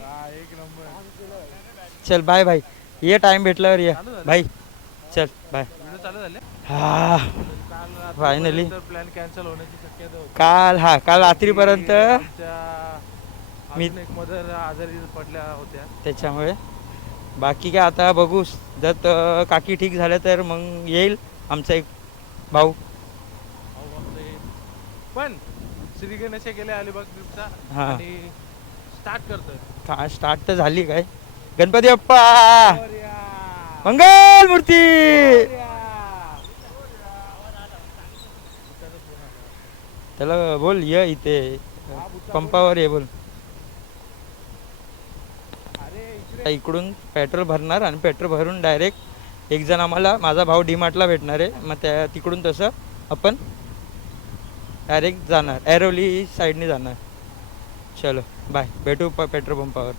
एक नंबर. चल बाय भाई, ये टाइम भेटल्यावर ये भाई. चल बाय. व्हिडिओ चालू झाले. हा काल फायनली प्लॅन कॅन्सल होण्याची शक्यता होती. काल रात्रीपर्यंत आमच्या मी अजून एक मदर आजारी पडल्या होत्या. त्याच्यामुळे बाकी काय आता बघू. जर काकी ठीक झाल्या तर मग येईल आमचा एक भाऊ. पण श्री गणेश गेले अलिबाग ट्रिपचा. हा. आणि स्टार्ट करतोय. स्टार्ट तर झाली काय. गणपती बाप्पा मंगल मूर्ती. त्याला बोल ये इथे पंपावर ये बोल. इकडून पेट्रोल भरणार आणि पेट्रोल भरून डायरेक्ट एक जण आम्हाला माझा भाऊ डीमार्टला भेटणार आहे. मग त्या तिकडून तसं आपण डायरेक्ट जाणार ऐरोली साईडने जाणार. चलो बाय, भेटू पेट्रोल पंपावर.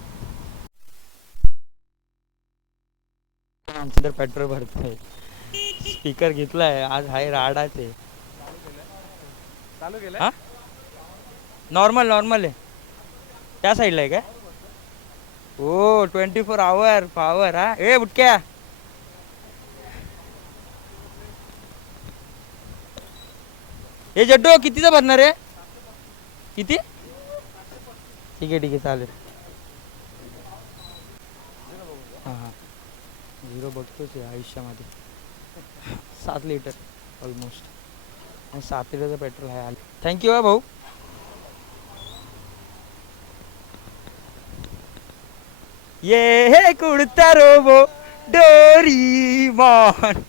आमचं तर पेट्रोल भरतोय. स्पीकर घेतलाय आज. हाय राडाच आहे. चालू केलं. हा नॉर्मल आहे. त्या साईडला आहे काय. हो 24 आवर पॉवर. हा ए बुटक्या. हे जड्डो कितीचा भरणार आहे. किती. ठीक आहे चालेल. हां हां 0 बघतोच आहे आयुष्यामध्ये. 7 लिटर ऑलमोस्ट. आणि 7 लिटरचं पेट्रोल आहे. आले थँक्यू हा भाऊ. ये हे कुडता रोबो डोरीमॉन.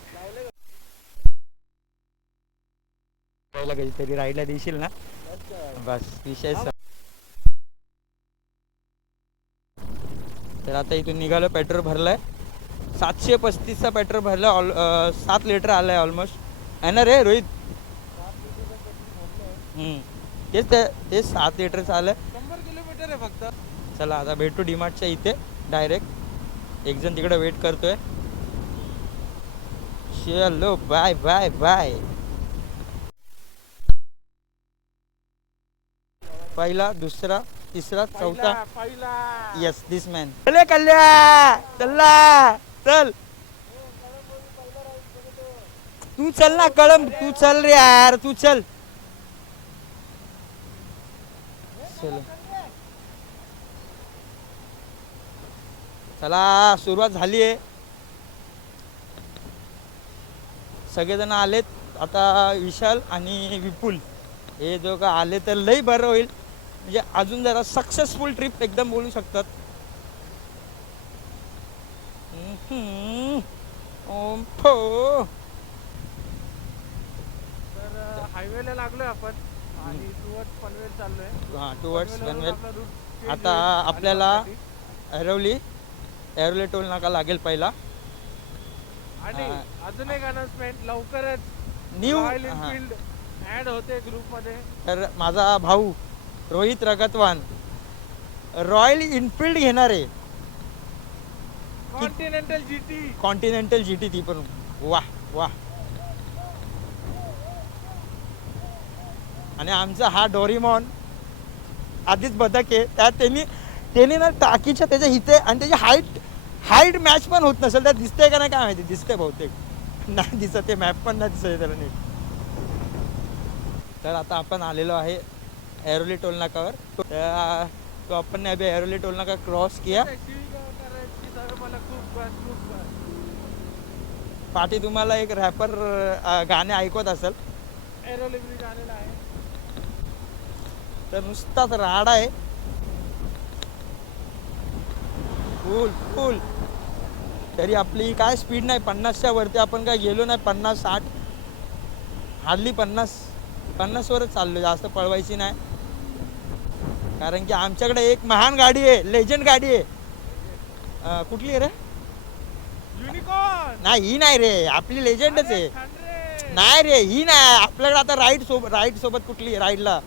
पहिला कधीतरी राईडला देशील ना. बस विषय. तर आता इथून निघालो. पेट्रोल भरलाय 735चा पेट्रोल भरला. 7 लिटर आलाय ऑलमोस्ट. आहे ना रे रोहित. तेच 7 लिटरचं आलं. 100 किलोमीटर आहे फक्त. चला आता भेटू डीमार्टच्या इथे डायरेक्ट. एक जण तिकडे वेट करतोय. चलो बाय बाय बाय. पहिला दुसरा तिसरा चौथा. यस दिस मॅन. चले कल्या चल्ला चल. तू चल ना कळम. तू चल रे यार. तू चल. चलो चला सुरुवात झाली आहे. सगळेजण आलेत. आता विशाल आणि विपुल हे दोघं आले तर लई बरं होईल. म्हणजे अजून जरा सक्सेसफुल ट्रिप एकदम बोलू शकतात. तर हायवेला लागलोय आपण आणि टुवर्ड्स पनवेल चाललोय. हां टुवर्ड्स पनवेल. आता आपल्याला ऐरोली टोल नाका लागेल पहिला. आणि अजून एक अनाउन्समेंट लवकरच न्यू रॉयल एनफिल्ड ऍड होते ग्रुप मध्ये. तर माझा भाऊ रोहित रगतवान रॉयल इनफिल्ड घेणार आहे. कॉन्टिनेंटल जीटी ती पण. वाह वाह. आणि आमचा हा डोरीमॉन आधीच बदक आहे. त्यात त्यांनी ना टाकीच्या त्याच्या हिते आणि त्याची हाईट मॅच पण होत नसेल. त्यात दिसतंय का नाही काय माहिती. दिसतंय बहुतेक. नाही दिसत ते मॅप पण नाही दिसत त्याला नीट. तर आता आपण आलेलो आहे ऐरोली टोल नाकावर. तो आपण ने अभी ऐरोली टोल नाका क्रॉस किया. पाठी तुम्हाला एक रॅपर गाणे ऐकवत असेल. ऐरोली ब्रिज आलेला आहे. तर नुसताच राडा आहे. फुल तरी आपली काय स्पीड नाही. 50च्या वरती आपण काय गेलो नाही. 50 60 हार्डली 50 वरच चाललो. जास्त पळवायची नाही. कारण की आमच्याकडे एक महान गाडी आहे. लेजंड गाडी आहे. कुठली आहे रे. युनिकॉर्न. नाही ही नाही रे. आपली लेजंडच आहे. नाही रे ही नाही. आपल्याकडे आता राईड सोबत कुठली राईडला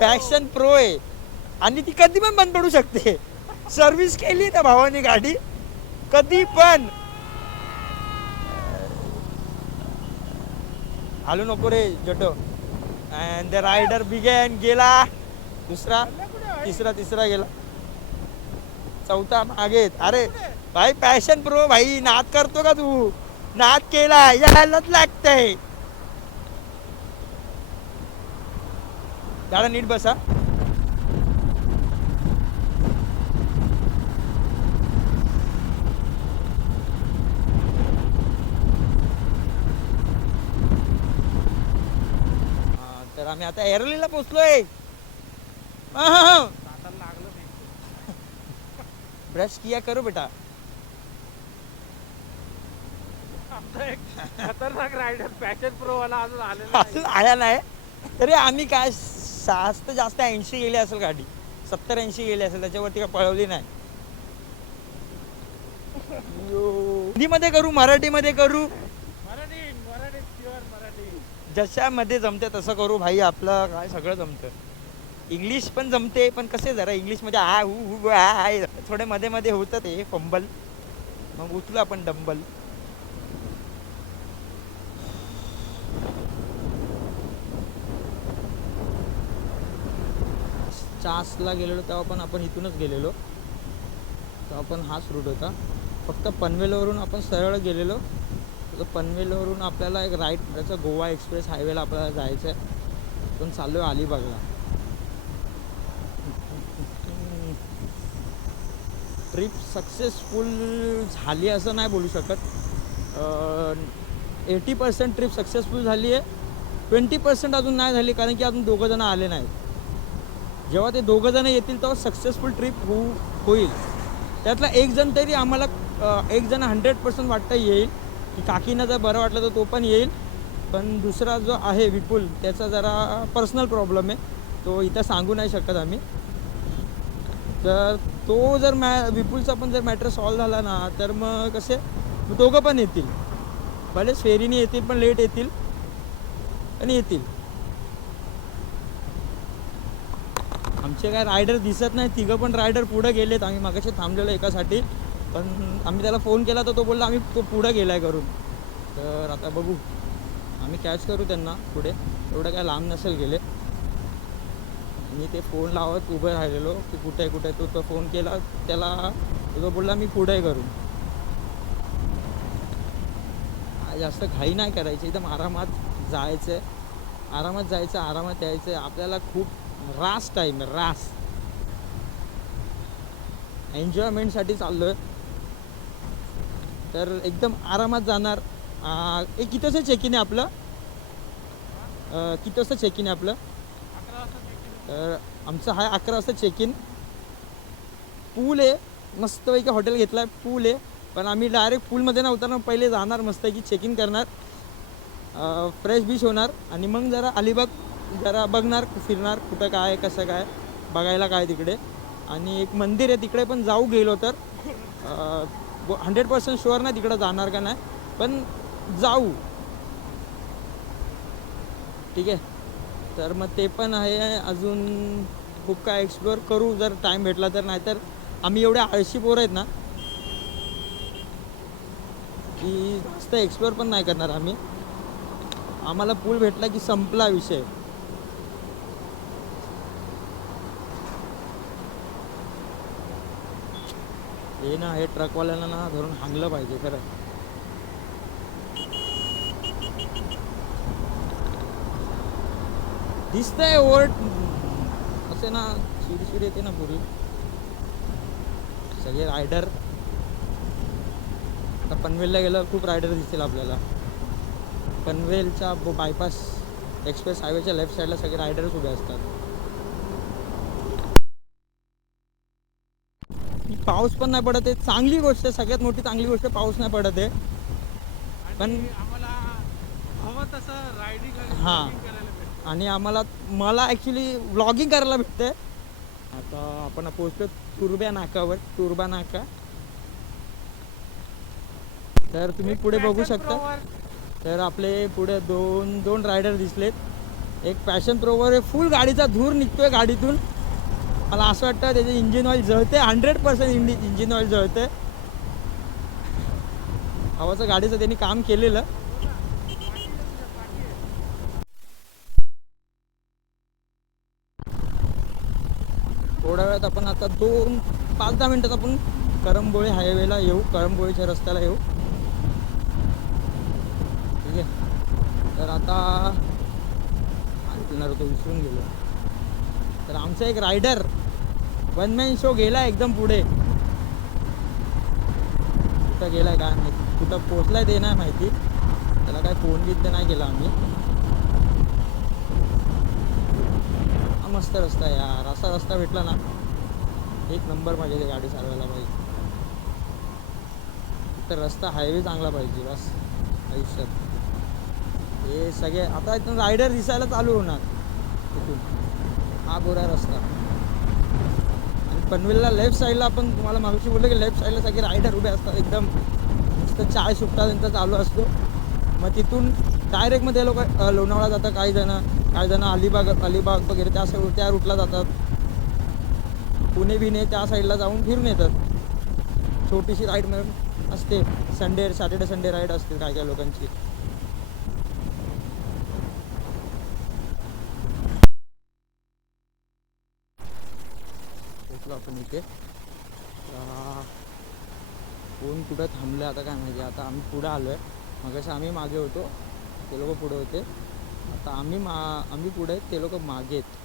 पॅशन प्रो आहे. आणि ती कधी पण बंद पडू शकते. सर्व्हिस केली त्या भावाने गाडी कधी पण. हालू नको रे जटो. And the rider began. गेला दुसरा तिसरा गेला. चौथा मागे. अरे भाई पॅशन प्रो भाई, नाद करतो का तू? नाद केला यायलाच लागतंय. दादा नीट बसा. तर आम्ही आता एरोलीला पोहोचलोय. दाताला लागलं नाही. ब्रश किया करो बेटा. आमचा एक खतरनाक रायडर पॅशन प्रो वाला अजून आलेला अजून आया नाही. तरी आम्ही काय जास्त जास्त 80 गेली असेल गाडी, 70-80 गेली असेल, त्याच्यावरती काय पळवली नाही. हिंदीमध्ये करू, मराठीमध्ये करू, मराठी मराठी प्युअर मराठी. जशामध्ये जमते तसं करू भाई. आपलं काय सगळं जमतं. इंग्लिश पण जमते, पण कसे जरा इंग्लिशमध्ये आ हु हु आय थोडे मध्ये मध्ये होतं ते फंबल. मग उचलू आपण डंबल. चासला गेलेलो तेव्हा पण आपण इथूनच गेलेलो, तेव्हा पण हाच रूट होता. फक्त पनवेलवरून आपण सरळ गेलेलो. तर पनवेलवरून आपल्याला एक राईट त्याचं गोवा एक्सप्रेस हायवेला आपल्याला जायचं आहे. पण चाललो आहे अलिबागला. ट्रिप सक्सेसफुल झाली असं नाही बोलू शकत. 80% ट्रिप सक्सेसफुल झाली आहे. 20% अजून नाही झाली, कारण की अजून 2 जण आले नाहीत. जेव्हा ते 2 जण येतील तेव्हा सक्सेसफुल ट्रिप होईल. त्यातला एक जण तरी आम्हाला, एक जण 100% वाटतं येईल, की काकींना जर बरं वाटलं तर तो पण येईल. पण दुसरा जो आहे विपुल, त्याचा जरा पर्सनल प्रॉब्लेम आहे, तो इथं सांगू नाही शकत आम्ही. तर तो जर विपुलचा पण जर मॅटर सॉल्व झाला ना, तर मग कसे दोघं पण येतील. भलेच फेरीने येतील, पण लेट येतील आणि येतील. आमचे काय रायडर दिसत नाही. तिघं पण रायडर पुढे गेलेत. आम्ही मागाशी थांबलेलो एकासाठी, पण आम्ही त्याला फोन केला तर तो बोलला आम्ही तो पुढं गेला आहे करून. तर आता बघू, आम्ही कॅच करू त्यांना पुढे. एवढं काय लांब नसेल गेले. मी ते फोन लावत उभं राहिलेलो की कुठे कुठे. तो फोन केला त्याला, तो बोलला मी पुढे करू. जास्त घाई नाही करायची, एकदम आरामात जायचं, आरामात जायचं, आरामात यायचं. आपल्याला खूप रास टाईम आहे, रास एन्जॉयमेंटसाठी चाललो आहे. तर एकदम आरामात जाणार. किती वाजता चेक इन आहे आपलं? किती वाजता चेक इन आहे आपलं? 11 वाजता check-in. तर आमचं आहे 11 वाजता चेक इन. पूल आहे, मस्तपैकी हॉटेल घेतलं आहे, पूल आहे. पण आम्ही डायरेक्ट पूलमध्ये नाही उतरणार, पहिले जाणार मस्तपैकी चेक इन करणार, फ्रेश बीच होणार, आणि मग जरा अलिबाग जरा बघणार, फिरणार, कुठं काय कसं काय बघायला काय तिकडे. आणि एक मंदिर आहे तिकडे पण जाऊ गेलो तर. 100% शुअर नाही तिकडं जाणार का नाही, पण जाऊ. ठीक आहे. तर मग ते पण आहे. अजून खूप काय एक्सप्लोअर करू जर टाईम भेटला तर. नाहीतर आम्ही एवढे आळशी पोरं आहेत ना की जास्त एक्सप्लोअर पण नाही करणार आम्ही. आम्हाला पूल भेटला की संपला विषय. हे ना, हे ट्रकवाल्यांना ना धरून हाणलं पाहिजे खरं. दिसतंय ओव्हर असे ना, शिडी येते ना पूर्वी. सगळे रायडर आता पनवेलला गेल्यावर खूप रायडर दिसतील आपल्याला. पनवेलच्या बायपास एक्सप्रेस हायवेच्या लेफ्ट साईडला सगळे रायडर्स उभे असतात. पाऊस पण नाही पडत आहे, चांगली गोष्ट आहे. सगळ्यात मोठी चांगली गोष्ट पाऊस नाही पडत आहे. पण आम्हाला हवं तसं रायडिंग हां, करायला भेटतं. आणि मला ॲक्च्युली व्लॉगिंग करायला भेटते. आता आपण पोहोचलो तुर्बा नाकावर. तुर्बा नाका. तर तुम्ही पुढे बघू शकता. तर आपले पुढे दोन रायडर दिसलेत. एक पॅशन प्रोवर आहे, फुल गाडीचा धूर निघतोय गाडीतून. मला असं वाटतं त्याचे इंजिन ऑइल जळते. 100% इंजिन ऑइल जळते. हवाचं गाडीचं त्यांनी काम केलेलं. थोड्या वेळात आपण आता 2 5-10 मिनिटात आपण करंबोळी हायवेला येऊ, करंबोळीच्या रस्त्याला येऊ. ठीक आहे. तर आता आणणार होतो, विसरून गेलो. तर आमचा एक रायडर वन मॅन शो गेला एकदम पुढे. कुठं गेलाय काय माहिती, कुठं पोचलाय ते नाही माहिती. त्याला काय फोन घेत नाही केला आम्ही. हा मस्त रस्ता आहे यार, असा रस्ता भेटला ना एक नंबर पाहिजे ते गाडी चालवायला पाहिजे. तर रस्ता हायवे चांगला पाहिजे बस आयुष्यात. हे सगळे आता इथून रायडर दिसायला चालू होणार इथून. हा गोरा रस्ता. आणि पनवेलला लेफ्ट साईडला आपण तुम्हाला मागशी बोललो की लेफ्ट साईडला सगळे रायडर उभे असतात एकदम मस्त. चाय सुट्टा त्यांचा चालू असतो. मग तिथून डायरेक्ट मध्ये लोक लोणावळा जातात. काही जण अलिबाग वगैरे त्या रूटला जातात. पुणे बिणे त्या साईडला जाऊन फिरून येतात. छोटीशी राईड मिळून असते. सॅटर्डे संडे राईड असते काय लोकांची. पोचलो आपण इथे. कोण कुठं थांबलं आता काय माहिती. आता आम्ही पुढं आलो आहे. मगाशी आम्ही मागे होतो, ते लोक पुढे होते. आता आम्ही पुढे आहेत, ते लोक मागे आहेत.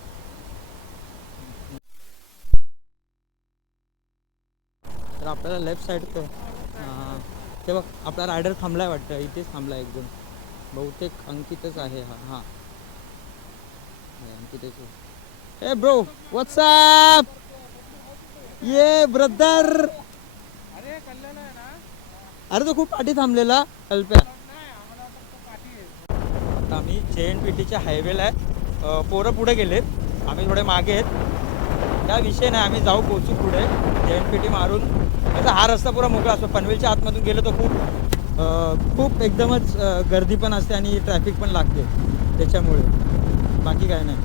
तर आपल्याला लेफ्ट साईड ते बघ आपला रायडर थांबलाय वाटतं. इथेच थांबला एकदम. बहुतेक अंकितच आहे हा. हां अंकितच. ए ब्रो व्हॉट्सअप ये ब्रदर. अरे तो खूप पाठी थांबलेला कल्प्या. आता आम्ही JNPTच्या हायवेला आहे. पोरं पुढे गेलेत, आम्ही थोडे मागे आहेत. त्या विषय नाही, आम्ही जाऊ पोचू पुढे JNPT मारून. त्याचा हा रस्ता पुरा मोकळा असतो. पनवेलच्या आतमधून गेलो तर खूप एकदमच गर्दी पण असते आणि ट्रॅफिक पण लागते त्याच्यामुळे. बाकी काय नाही.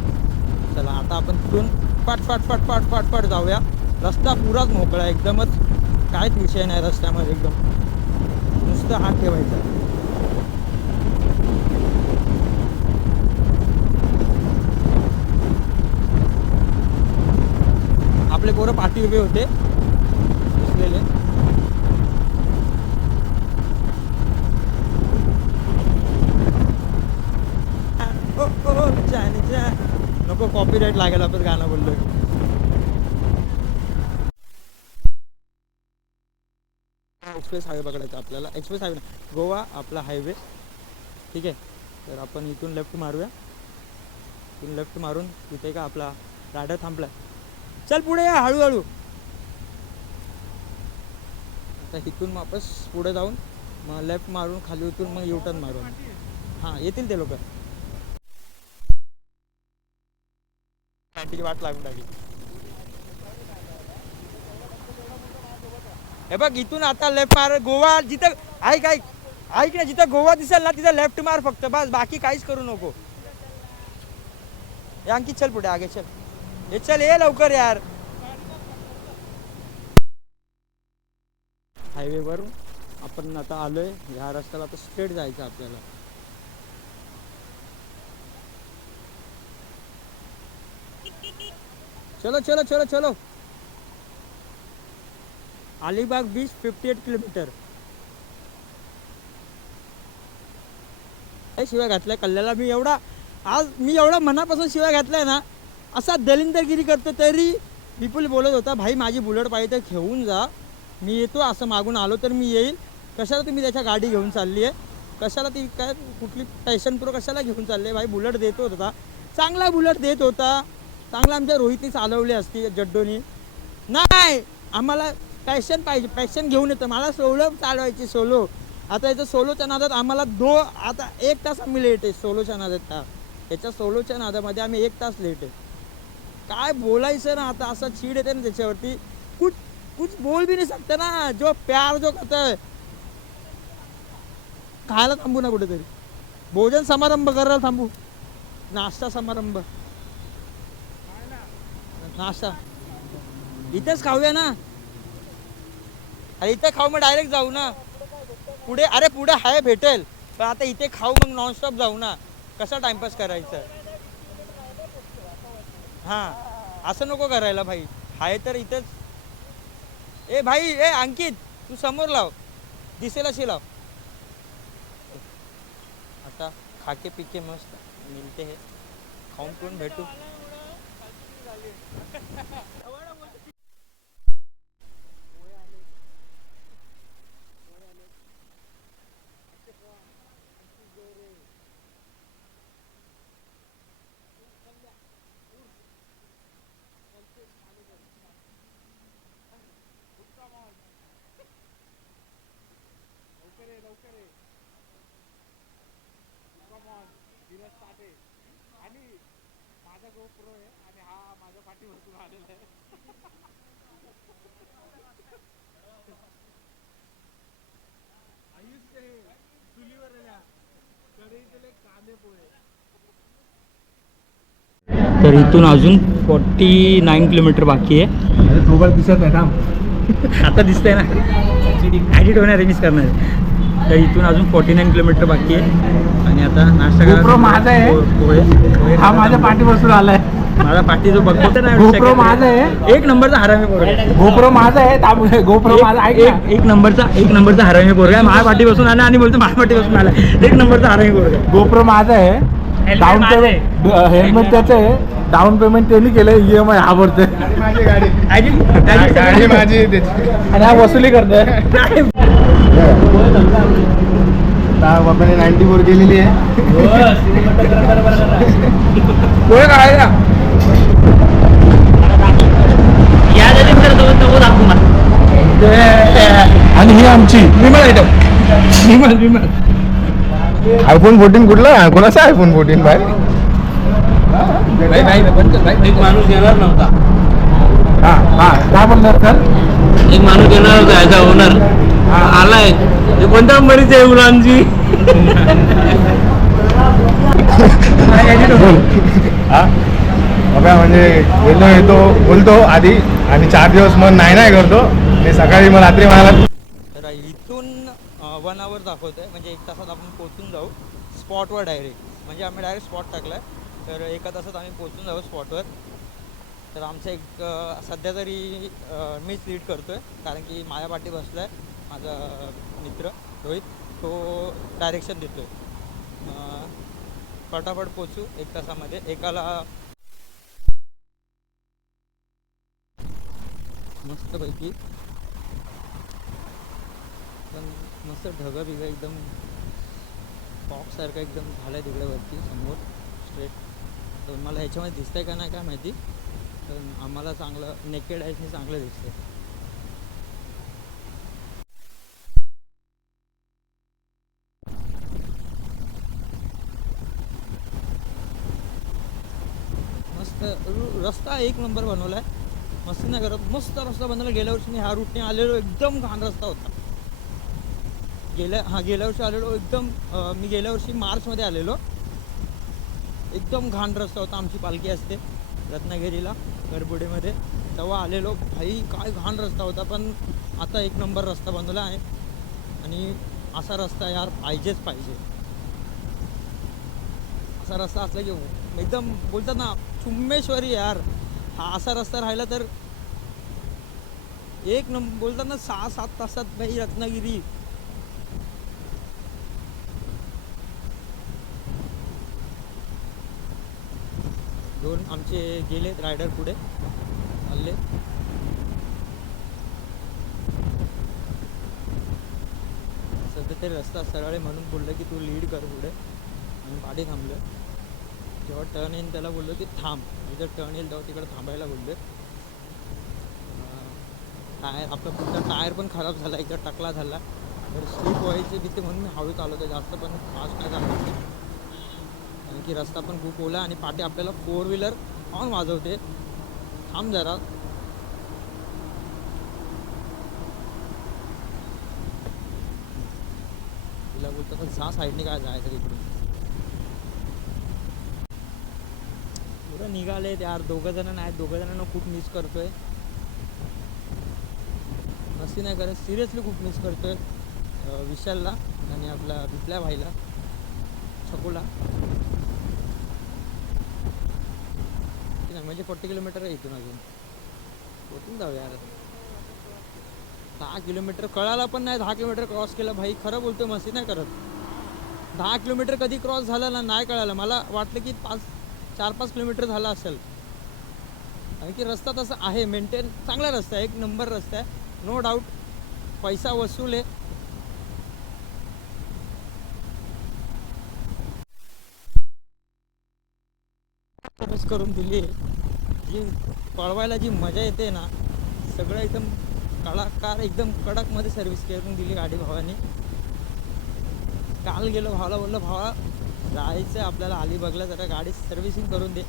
चला आता आपण तिथून पाट जाऊया. रस्ता पुराच मोकळा एकदमच. काहीच विषय नाही रस्त्यामध्ये. एकदम नुसतं हात ठेवायचा. आपले पोरं पाठी उभे होते दिसलेले. नको कॉपीराईट लागेल आपण गाणं बोललो. एक्सप्रेस हायवे पकडायचा आपल्याला. एक्सप्रेस हायवे गोवा आपला हायवे. ठीक आहे. तर आपण इथून लेफ्ट मारूया. इथून लेफ्ट मारून तिथे का आपला रायडर थांबला. चल पुढे या हळूहळू. आता इथून वापस पुढे जाऊन मग लेफ्ट मारून खाली उतरून मग युटर्न मारून. हां येतील ते लोक. वाट लागून टाकली. हे बघ इथून आता लेफ्ट मार. गोवा जिथं ऐक ना, जिथं गोवा दिसेल ना तिथं लेफ्ट मार फक्त बस. बाकी काहीच करू नको. हे अंकित चल पुढे आगे चल. हे चल ये लवकर यार. हायवेवरून आपण आता आलोय. ह्या रस्त्याला आता स्ट्रेट जायचं आपल्याला. चलो. Alibag beach 58 kilometre. शिवाय घातलाय कल्ल्याला. मी एवढा मनापासून शिवाय घातलाय ना. असा दलिंदरगिरी करतो तरी विपुल बोलत होता भाई माझी बुलेट पाहिजे तर घेऊन जा. मी येतो. असं मागून आलो तर मी येईल. कशाला तुम्ही त्याच्या गाडी घेऊन चालली आहे. कशाला ती काय कुठली पॅशन प्रो कशाला घेऊन चालली. भाई बुलेट देतो होता, चांगला बुलेट देत होता. चांगला आमच्या रोहितनी चालवली असती जड्डोनी. नाही आम्हाला पॅशन पाहिजे. पॅशन घेऊन येतं. मला सोलो चालवायची सोलो. आता याचं सोलोच्या नादात आम्हाला आता 1 तास आम्ही लेट आहे सोलोच्या नादात. याच्या सोलोच्या नादामध्ये आम्ही 1 तास लेट आहे. काय बोलायचं ना. आता असं चीड येते ना त्याच्यावरती. कुछ बोल भी नाही सकते ना. जो प्यार जो करता है. खायला थांबू ना कुठेतरी. भोजन समारंभ करायला थांबू. नाश्ता समारंभ. नाश्ता इथेच खाऊया ना. अरे इथे खाऊ मग डायरेक्ट जाऊ ना पुढे. अरे पुढे हाय भेटेल पण आता इथे खाऊ मग नॉनस्टॉप जाऊ ना. कसा टाइमपास करायचा. हां असं नको करायला भाई. हाय तर इथेच ए भाई ए अंकित तू समोर लाव दिसेल अशी लाव. आता खाके पिके मस्त मिळते हे खाऊन पिऊन भेटू. आणि माझा गोप्रो आहे आणि हा माझ्या पाठीवरतून आलेला आहे. आयुष हे चुलीवर कढईतले कांदे पोहे. तर इथून अजून 49 किलोमीटर बाकी आहे. सोबत दिसत नाही थांब. आता दिसतंय ना ॲडिट होणार मिस करणार आहे. तर इथून अजून 49 किलोमीटर बाकी आहे आणि आता नाश्ता GoPro माझा आहे. हा माझ्या पाठी बसून आलाय. माझा पाठी जो बघतो ना GoPro माझा आहे. एक नंबरचा हरामी पोरगा. GoPro माझा आहे. GoPro माझा ऐक ना. एक नंबरचा हरामी पोरगा आहे. माझ्या पाठी बसून आला आणि बोलतो माझ्या पाठी बसून आला. एक नंबरचा हरामी पोरगा. GoPro माझा आहे. डाऊन पेमेंट हेल्मेट त्याचं आहे. डाऊन पेमेंट त्यांनी केलं. EMI हा भरतोय. माझी गाडी गाडी माझी आहे त्याची. आणि हा वसुली करतोय. बाबाने 94 केलेली आहे. पोहे काय आणि ही आमची विमल आयटम. विमल आयफोन 14 कुठला कोणाचा आयफोन 14 बाय एक माणूस येणार नव्हता. हा हा काय बोलणार सर. एक माणूस येणार होता ॲज अ ओनर. आलाय ते कोणत्या कंपनीचे आहे मुलांची. बाबा म्हणजे येतो बोलतो आधी आणि 4 दिवस मग नाही करतो आणि सकाळी मग रात्री मला. तर इथून 1 आवर दाखवतोय म्हणजे 1 तासात आपण पोहोचून जाऊ स्पॉटवर डायरेक्ट. म्हणजे आम्ही डायरेक्ट स्पॉट टाकला आहे. तर 1 तासात आम्ही पोहोचून जाऊ स्पॉटवर. तर आमचं एक सध्या तरी मीच लीड करतो आहे कारण की माझ्या पाठी बसला आहे माझा मित्र रोहित. तो डायरेक्शन देतो आहे. फटाफट पोचू 1 तासामध्ये. एकाला मस्तपैकी पण मस्त ढगं बिगं एकदम फॉगसारखं एकदम झालं आहे तिकडे वरती समोर स्ट्रेट. तर मला ह्याच्यामध्ये दिसतंय का नाही काय माहिती. तर आम्हाला चांगलं नेकेड आईजने चांगलं दिसतंय. मस्त रस्ता 1 नंबर बनवला आहे. मस्त नाही करत मस्त रस्ता बनवला. गेल्या वर्षी मी ह्या रूटने आलेलो एकदम घाण रस्ता होता. गेल्या वर्षी आलेलो एकदम मी गेल्या वर्षी मार्चमध्ये आलेलो. एकदम घाण रस्ता होता. आमची पालखी असते रत्नागिरीला गरबुडेमध्ये तेव्हा आलेलो. भाई काय घाण रस्ता होता. पण आता 1 नंबर रस्ता बनवला आहे आणि असा रस्ता यार पाहिजेच पाहिजे. असा रस्ता असला की एकदम बोलतात ना चुम्मेश्वरी यार. हा असा रस्ता राहिला तर 1 नंबर बोलतात ना 6-7 तासात भाई रत्नागिरी. दोन आमचे गेलेत रायडर पुढे चालले. सध्या ते रस्ता सरळ आहे म्हणून बोललं की तू लीड कर पुढे आणि पाठी थांबलं. जेव्हा टर्न येईल त्याला बोललो की थांब. जर टर्न येईल तेव्हा तिकडे थांबायला बोललो. टायर आपला पुढचा टायर पण खराब झाला एकदा टाकला झाला. तर स्लीप व्हायची भीती म्हणून मी हळू चालवतो जास्त पण फास्ट नाही चालवतो कारण की रस्ता पण खूप ओला आणि पाठी आपल्याला 4 व्हीलर ऑन वाजवते. थांब जरा. तिला बोलतो तर जा साईडने काय जायचं तिकडून. पुरं निघाले यार. 2 जण नाही 2 जणांना खूप मिस करतोय. मस्ती नाही करत सिरियसली खूप मिस करतोय विशालला आणि आपला बिपल्या भाईला छकुला. नाही म्हणजे 40 किलोमीटर आहे इथून अजून. पोचून जाऊ यार. 10 किलोमीटर कळाला पण नाही, 10 किलोमीटर क्रॉस केलं भाई. खरं बोलतोय, मस्ती नाही करत. 10 किलोमीटर कधी क्रॉस झालं ना नाही कळालं. मला वाटलं की 4-5 किलोमीटर झालं असेल. कारण की रस्ता तसा आहे, मेंटेन चांगला रस्ता आहे, एक नंबर रस्ता आहे, नो डाऊट. पैसा वसूल आहे. सर्विस करून दिली आहे. जी पळवायला जी मजा येते ना, सगळं एकदम कलाकार, एकदम कडकमध्ये सर्विस करून दिली गाडी भावाने. काल गेलो भावाला, बोललो भावा जायचं आपल्याला अलिबागला, जरा गाडी सर्व्हिसिंग करून दे.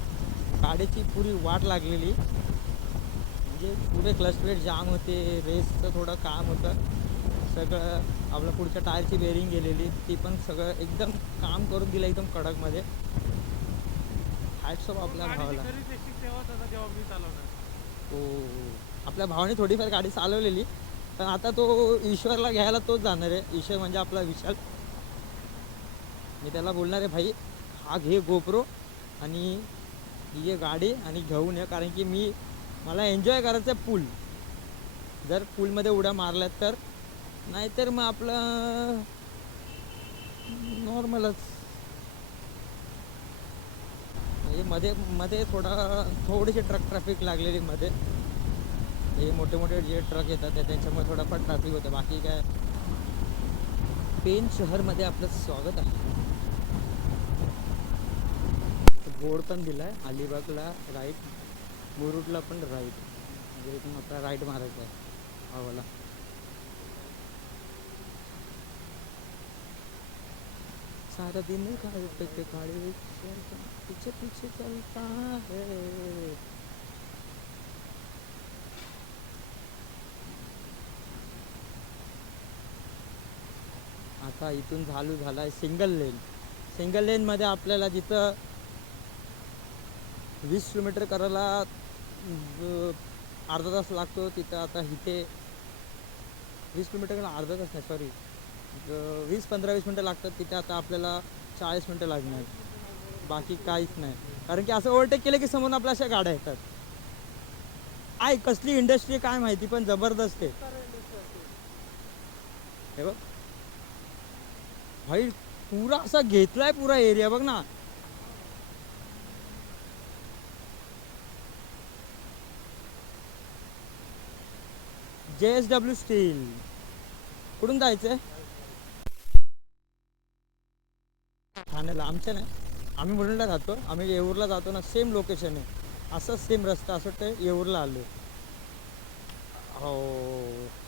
गाडीची पुरी वाट लागलेली, म्हणजे पुरे क्लच प्लेट जाम होते, रेसचं थोडं काम होतं, सगळं आपल्या पुढच्या टायरची बेरिंग गेलेली, ती पण सगळं एकदम काम करून दिलं एकदम कडकमध्ये. हॅट्स ऑफ आपल्या भावाला. हो, आपल्या भावाने थोडीफार गाडी चालवलेली, पण आता तो ईश्वरला घ्यायला तोच जाणार आहे. ईश्वर म्हणजे आपला विशाल. मी त्याला बोलणार आहे भाई हा घे गोप्रो आणि ये गाडी आणि घेऊन ये, कारण की मला एन्जॉय करायचं आहे पूल. जर पूलमध्ये उड्या मारल्यात तर, नाहीतर मग आपलं नॉर्मलच. म्हणजे मध्ये थोडीशी ट्रॅफिक लागलेली मध्ये. हे मोठे मोठे जे ट्रक येतात त्यांच्यामुळे थोडाफार ट्रॅफिक होतं, बाकी काय. पेन शहरमध्ये आपलं स्वागत आहे. बोर्ड पण दिला आहे, अलिबागला राईट, मुरुडला पण राईट, म्हणजे इथून आपला राईट मारायचा आहे भावाला. सारा दिन गाड़ी पे गाड़ी पीछे पीछे चलता है. आता इथून झाला आहे सिंगल लेन मध्ये आपल्याला जिथं 20 किलोमीटर करायला अर्धा तास लागतो, तिथं आता इथे 20 किलोमीटर करायला अर्धा तास नाही, सॉरी 15-20 मिनटं लागतात, तिथे आता आपल्याला 40 मिनटं लागणार. बाकी काहीच नाही, कारण की असं ओव्हरटेक केलं की समोरून आपल्या अशा गाड्या येतात. आहे कसली इंडस्ट्री काय माहिती, पण जबरदस्त आहे. हे बघ भाई, पुरा असा घेतलाय पुरा एरिया बघ ना. JSW steel. कुठून जायचंय? ठाण्याला. आमच्या नाही, आम्ही मुरुडला राहतो, आम्ही येऊरला जातो ना, सेम लोकेशन आहे, असं सेम रस्ता, असं ते येऊरला आलो. हो,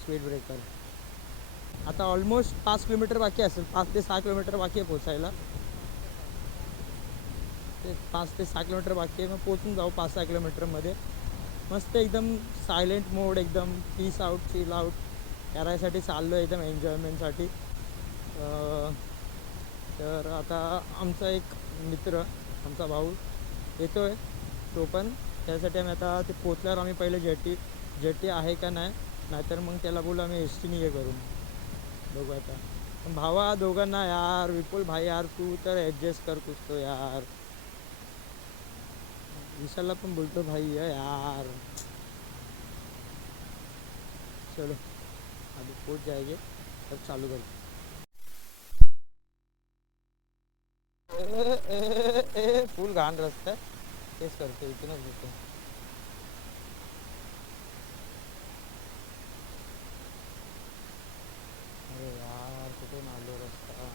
स्पीड ब्रेकर. आता ऑलमोस्ट 5 किलोमीटर बाकी असेल, 5 ते 6 किलोमीटर बाकी आहे पोचायला. ते 5 ते 6 किलोमीटर बाकी आहे, मग पोचून जाऊ 5-6 किलोमीटरमध्ये. मस्त एकदम सायलेंट मोड, एकदम पीस आउट, चिल आउट करायसाठी चाललो आहे, एकदम एन्जॉयमेंटसाठी. तर आता आमचा एक मित्र, आमचा भाऊ येतो आहे, तो पण त्यासाठी आम्ही आता ते पोचल्यावर आम्ही पहिले जेटी आहे का नाही, नाहीतर मग त्याला बोलू आम्ही एस टीने ये करून बघू आता. पण भावा दोघांना यार, विपुल भाई यार तू तर ॲडजस्ट कर कुछ तो यार. विशालला पण बोलतो भाई यार. चलो अभी पहुंच जाएंगे, तब चालू कर. फुल घाण रस्ता आहे, तेच करतो, इथूनच घेतो. अरे यार कुठून आलो रस्ता,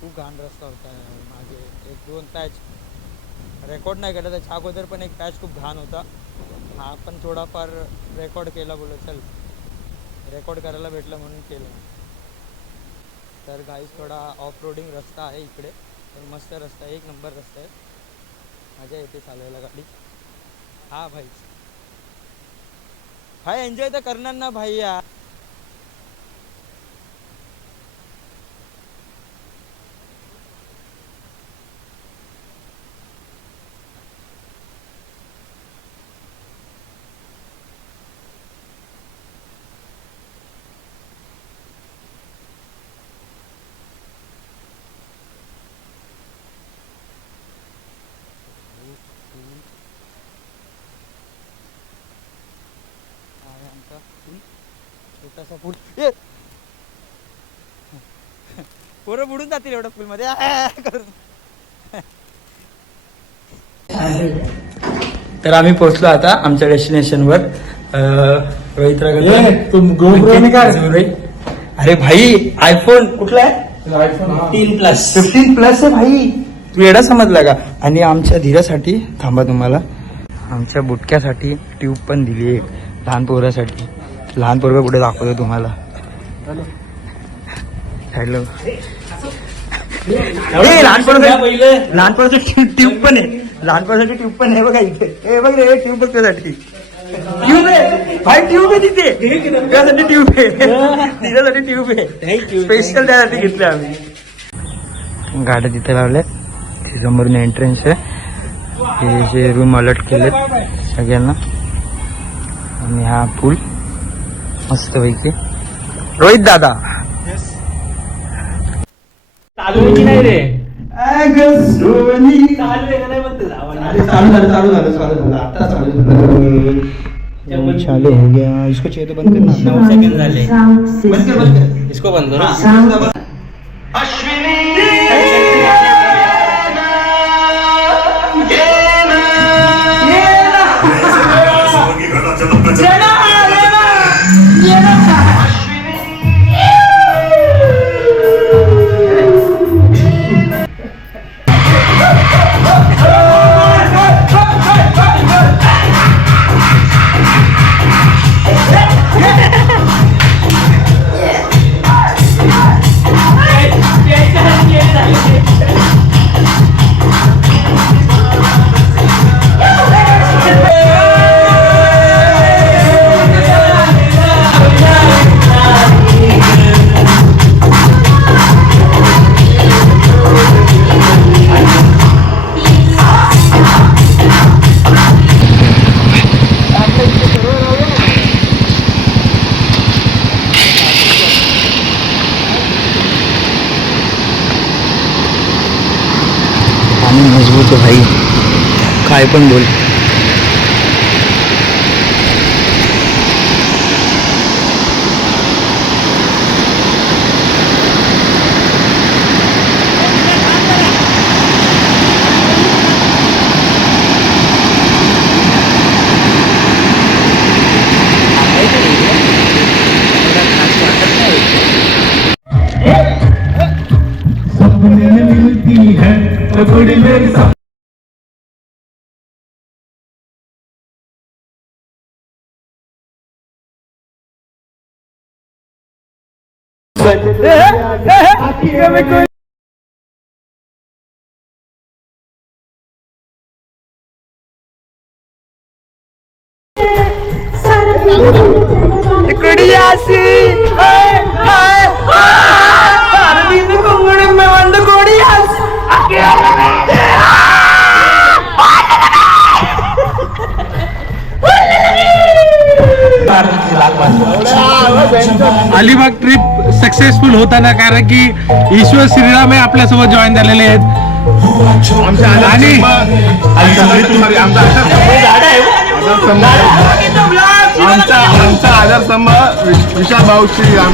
खूप घाण रस्ता होता है. मागे 1-2 पॅच रेकॉर्ड नाही केला, त्याच्या अगोदर पण एक पॅच खूप घाण होता. हा पण थोडाफार रेकॉर्ड केला, बोललो चल रेकॉर्ड करायला भेटलं म्हणून केलं. तर गाईस थोडा ऑफ रोडिंग रस्ता आहे इकडे, पण मस्त रस्ता आहे, एक नंबर रस्ता आहे, मजा येते चालवायला गाडी. हा भाई, भाई एन्जॉय तर करणार ना भाई यार. छोटासा पूल ए पोरं बुडून जातील एवढं पूल मध्ये करून. तर आम्ही पोहोचलो आता आमच्या डेस्टिनेशनवर. रोहित अरे भाई आयफोन कुठला आहे? 15+ आहे भाई. तू एवढा समजला का? आणि आमच्या धीरासाठी थांबा, तुम्हाला आमच्या बुटक्यासाठी ट्यूब पण दिली आहे लहान पोरासाठी. लहान पोरं कुठे दाखवतो तुम्हाला. हॅलो लहान पोरासाठी ट्यूब पण आहे. लहान पोरासाठी ट्यूब पण आहे बघा इथे. हे बघ रे ट्यूब बघ त्यासाठी. ट्यूब आहे भाई, ट्यूब आहे तिथे. त्यासाठी ट्यूब आहे, तिच्यासाठी ट्यूब आहे. स्पेशल त्यासाठी घेतले आम्ही. गाड्या तिथे लावल्या. समोरून एंट्रन्स आहे. हे जे रूम अलर्ट केले सगळ्यांना. आणि हा पूल मस्त पैकी. रोहित दादा चालू आहे की नाही रे? चालू हो गया. इसको चाहिए तो बंद करना. 9 सेकंड झाले. बंद कर. इसको बंद करो. मजबूत है भाई, काय पण बोल. अलिबाग ट्रिप सक्सेसफुल होताना, कारण की ईश्वर श्रीराम हे आपल्यासोबत जॉईन झालेले आहेत. आणि आमचा आदरस्तंभ विशाल भाऊ श्रीराम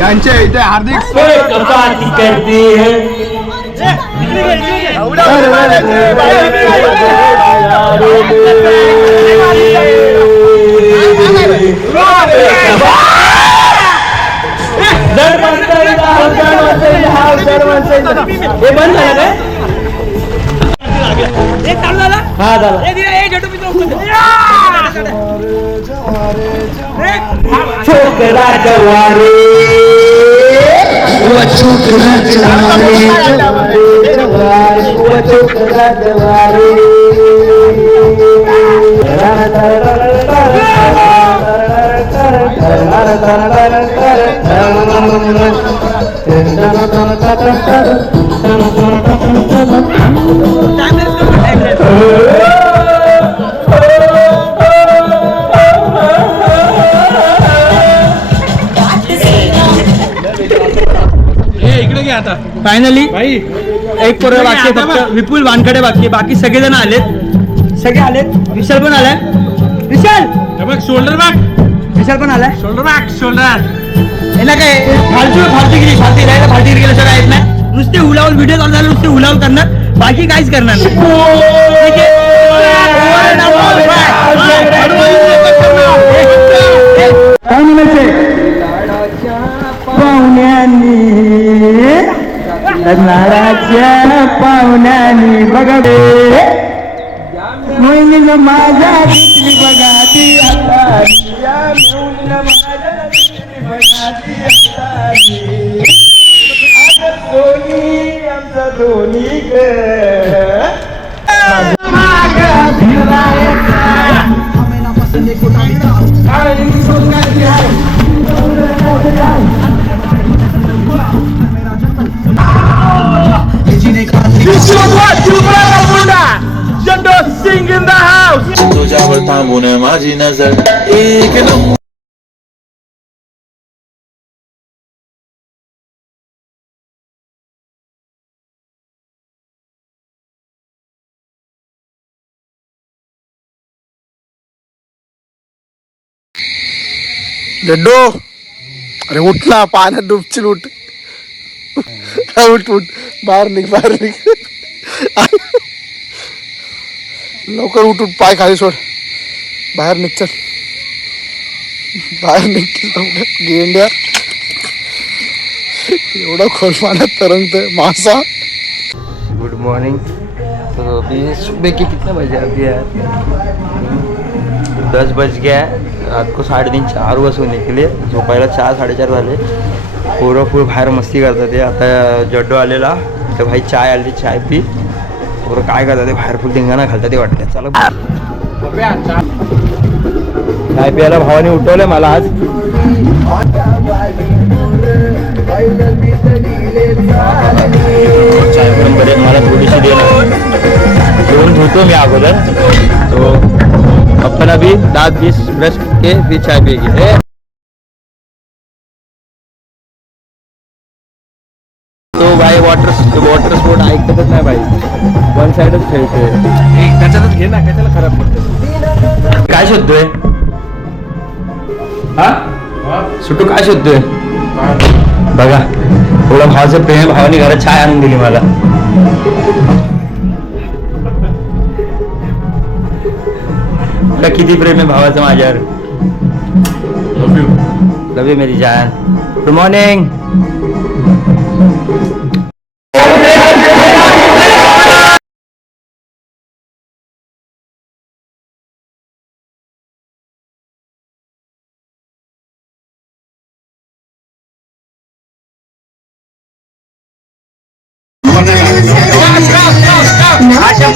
यांचे इथे हार्दिक छोकरा जवारे छोकरा जवारे फायनली एक पोरं बाकी आहे, फक्त विपुल वानखडे बाकी, बाकी सगळेजण आलेत. विशाल पण आलाय. विशाल बघ शोल्डर बघ. विशाल पण आलाय शोल्डर याला काय फालतूगिरी फालतूगिरी केल्याशिवाय येत नाही. नुसते हुलावल व्हिडिओ चालू झाले, नुसते हुलावल करणार, बाकी काहीच करणार नाही. ठीक आहे? काय म्हणायचे पाहुण्यांनी लग्नाच्या पाहुण्यांनी बघा मोहिनीनं माझ्या घेतली बघा ती हातानी, या मोहिनीनं माझ्या घेतली बघा ती हातानी. आता दोन्ही आमचं दोन्ही तुझ्यावर थांबून माझी नजर एक नंबर. लड्डू अरे उठ ना, पाण्यात डुबचिल, उठ उठ उठ, बाहेर निघ लवकर उठ, पाय खाली सोड, बाहेर निघ, चल बाहेर निघतील गेंड्या. एवढा खोल पाण्यात तरंगतोय मासा. Good morning. तो अभी सुबह के कितने बजे अभी है 10 बज गया है. रात को 3:30-4 बजे सोने के लिए झोपायला 4-4:30 झाले. पोरं फुल बाहेर मस्ती करतात ते. आता जड्डो आलेला तर भाई चाय आली, चाय पी. पोरं काय करतात ते बाहेर फुल धिंगाणा घालतात ते वाटतं. चला चाय प्यायला भावाने उठवलंय मला आज. चाय पण बरे मला थोडीशी दे ना, घेऊन धुतो मी अगोदर. तो अपन अभी दांत बीस ब्रश के फिर चाय पिएगी. तो भाई वॉटर स्पोर्ट ऐकतच नाही भाई, वन साइडच खेळतोय. त्याच्यातच घे ना, कशाला खराब करते. काय शोधतोय हा सुटू, काय शोधतोय बघा. थोडं भावाचं प्रेम, भावाने घरात चाय आणून दिली मला. तुला किती प्रेम आहे भावाचं माझ्यावर. लव यू मेरी जान. Good morning. हा 100